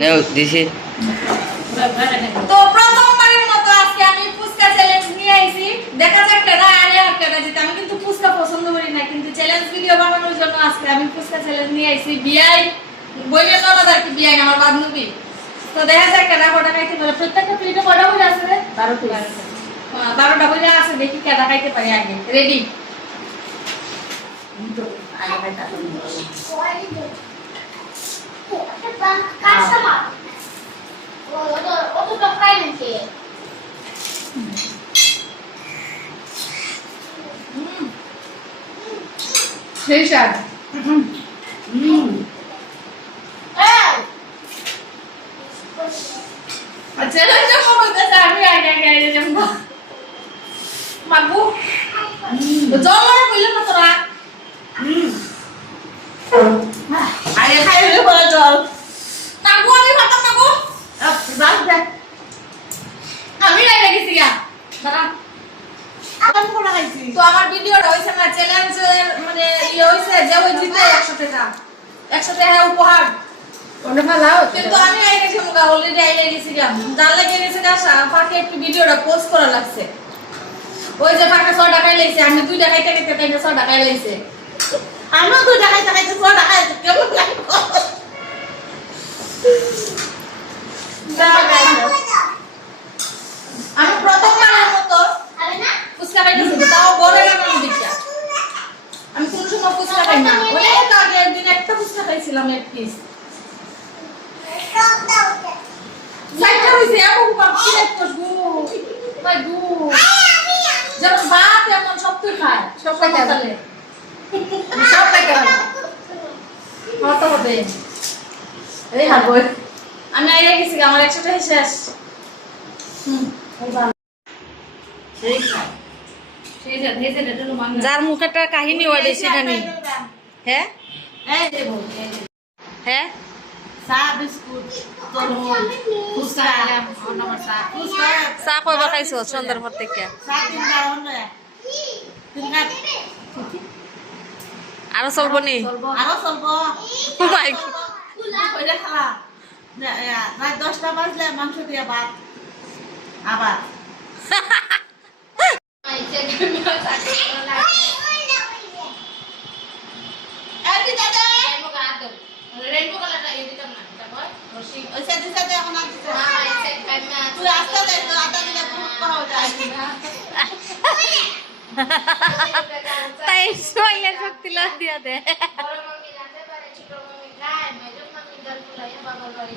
নেও দিছি। তো প্রথমবারের মতো আজকে আমি ফুচকা চ্যালেঞ্জ নিয়ে আইছি। দেখা যাক কেডা আরে আর কেডা জিতে। আমি কিন্তু ফুচকা পছন্দ করি না কিন্তু চ্যালেঞ্জ ভিডিও বানানোর জন্য আজকে আমি ফুচকা চ্যালেঞ্জ নিয়ে আইছি। বিআই বইলে ননদ আর কি বিআই আমার বান্ধবী। তো দেখা যাক কেডা কটা খাইতে পারে। প্রত্যেকটা প্লেটে কটা বই আছে রে? বারোটা বারোটা বই আছে দেখি কেডা খাইতে পারে আগে। রেডি কাস্টমার ও তো ও তো টকাই নাকি সেই স্বাদ এই চ্যালেঞ্জ করতেছে আমি আগে আগে আগে যাব মাগু জল কইলে না তোরা আগে খাই হলে পরে জল নাগু আমি ভাতাম নাগু রাখ দে আমি আগে গেছি গা দাঁড়া আমি কোনো খাইছি তো আমার ভিডিওটা হইছে না চ্যালেঞ্জ মানে ইয়ে হইছে যে ওই জিতে 100 টাকা। 100 টাকা উপহার। ওটা ভালো কিন্তু আমি আই গেছি মুগা অলরেডি আই গেছি গা জান লাগে গেছে গা ফাঁকে একটু ভিডিওটা পোস্ট করা লাগছে। ওই যে ফাঁকে 100 টাকায় লইছে আমি 2 টাকায় টাকা টাকা 100 টাকায় লইছে। আমিও দুই টাকায় টাকাইতে ছ টাকায় কেমন লাগল আমি প্রথমবারের মতো হবে না ফুচকা তাও বড় লাগানো দেখিয়া আমি কোন সময় ফুচকা খাই না। অনেক আগে একদিন একটা ফুচকা খাইছিলাম এক পিস সাইডটা হইছে এমন পাচ্ছি একটা গু? ভাই গু। যেমন ভাত এমন সব তুই খায় সব খাইতে পারলে সব খাইতে পারলে হতে হবে। এই আমি আইয়া গেছি আমার একশো টাকা শেষ হুম এই। যার মুখে একটা কাহিনী ওয়ার্ডে সেটা নেই। হ্যাঁ। হ্যাঁ? চা কয়বার খাইছো সন্ধ্যার পর থেকে? আরও চলবো নি? আরও চলবো দশটা বাজলে মাংস দিয়ে ভাত আবার। এখন আর দিতে না। তুই আসতে দে, তোর আটা দিলে বহুত করা হয়ে যায়। তাই সোয়াইয়া শক্তি লাগ দিয়া দে বাবার বাড়ি